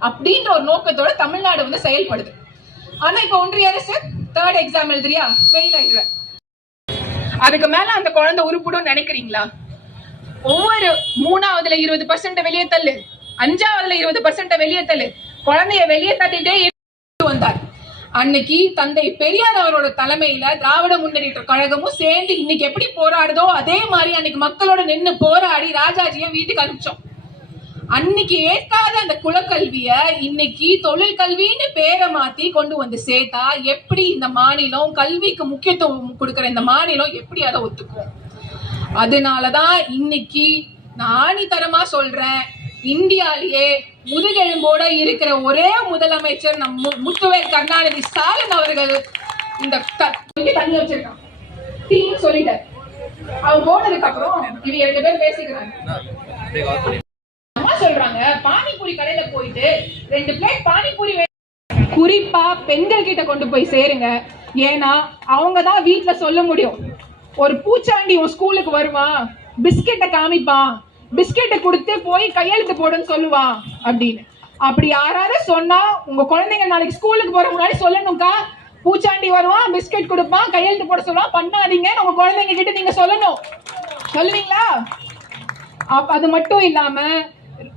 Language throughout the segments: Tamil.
அப்படின்ற ஒரு நோக்கத்தோட தமிழ்நாடு வந்து செயல்படுது. ஆனா இப்ப ஒன்றிய அரசு தேர்ட் எக்ஸாம் எழுதுறியா? ஃபெயில் ஆயிடுற. அதுக்கு மேல அந்த குழந்தை உருப்பிடும் நினைக்கிறீங்களா? ஒவ்வொரு மூணாவதுல இருபது பர்சன்ட் வெளியே தள்ளு. அஞ்சாவதுல இருபது பர்சன்ட் வெளியே தள்ளு. குழந்தைய வெளியே தள்ளிட்டே வந்தார். அன்னைக்கு தந்தை பெரியார் அவரோட தலைமையில திராவிட முன்னேற்ற கழகமும் சேர்ந்து இன்னைக்கு எப்படி போராடுதோ அதே மாதிரி அன்னைக்கு மக்களோட நின்னு போராடி ராஜாஜியை வீட்டுக்கு அனுப்பிச்சோம். அன்னைக்கு ஏற்காத அந்த குலக்கல்விய இன்னைக்கு தொழில் கல்வின்னு பேரை மாத்தி கொண்டு வந்து சேர்த்தா எப்படி இந்த மாநிலம் கல்விக்கு முக்கியத்துவம் கொடுக்கிற இந்த மாநிலம் எப்படி அதை ஒத்துக்கும்? அதனாலதான் இன்னைக்கு நான் ஆணித்தரமா சொல்றேன். இந்தியாலேயே முதுகெலும்போட இருக்கிற ஒரே முதலமைச்சர் நம் மு- முத்துவேல் கருணாநிதி ஸ்டாலின் அவர்கள் இந்த தங்கி வச்சிருக்கான். சொல்லிட்டார். அவங்க போனதுக்கு அப்புறம் இது ரெண்டு பேர் பேசிக்கிறாங்க. பானிபூரி கடையில போயிட்டு ரெண்டு பிளேட் பானிபூரி குறிப்பா பெண்கள் கிட்ட கொண்டு போய் சேருங்க. ஏன்னா அவங்க தான் வீட்ல சொல்ல முடியும். ஒரு பூச்சாண்டி உன் ஸ்கூலுக்கு வருவான் பிஸ்கெட்டை காமிப்பான் பிஸ்கெட்டை கொடுத்து போய் கையெழுத்து போடுன்னு சொல்லுவான் அப்படின்னு. அப்படி யாராவது சொன்னா உங்க குழந்தைங்க நாளைக்கு ஸ்கூலுக்கு போற முன்னாடி சொல்லணும்க்கா. பூச்சாண்டி வருவான் பிஸ்கெட் கொடுப்பான் கையெழுத்து போட சொல்லுவான். பண்ணாதீங்க உங்க குழந்தைங்க கிட்ட நீங்க சொல்லணும். சொல்லுவீங்களா? அது மட்டும் இல்லாம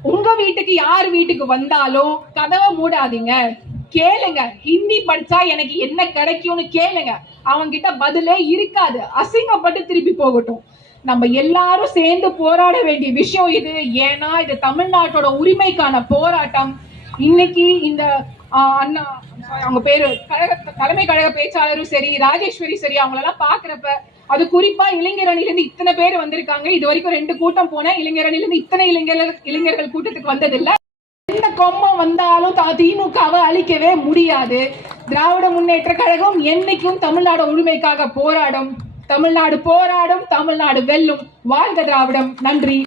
உங்க வீட்டுக்கு யார் வீட்டுக்கு வந்தாலும் கதவை மூடாதீங்க. கேளுங்க. ஹிந்தி படிச்சா எனக்கு என்ன கிடைக்கும்னு கேளுங்க. அவங்க கிட்ட பதிலே இருக்காது. அசிங்கப்பட்டு திருப்பி போகட்டும். நம்ம எல்லாரும் சேர்ந்து போராட வேண்டிய விஷயம் இது. ஏன்னா இது தமிழ்நாட்டோட உரிமைக்கான போராட்டம். இன்னைக்கு இந்த அண்ணா அவங்க பேரு கழக தலைமை கழக பேச்சாளரும் சரி ராஜேஸ்வரி சரி அவங்களெல்லாம் பாக்குறப்ப அது குறிப்பா இளைஞர் அணிலிருந்து இத்தனை பேர் வந்திருக்காங்க. இது வரைக்கும் ரெண்டு கூட்டம் போன இளைஞர் அணிலிருந்து இத்தனை இளைஞர்கள் இளைஞர்கள் கூட்டத்துக்கு வந்ததில்லை. எந்த கொம்பம் வந்தாலும் தா- திமுகவை அழிக்கவே முடியாது. திராவிட முன்னேற்ற கழகம் என்னைக்கும் தமிழ்நாடு உரிமைக்காக போராடும். தமிழ்நாடு போராடும் தமிழ்நாடு வெல்லும். வாழ்க திராவிடம். நன்றி.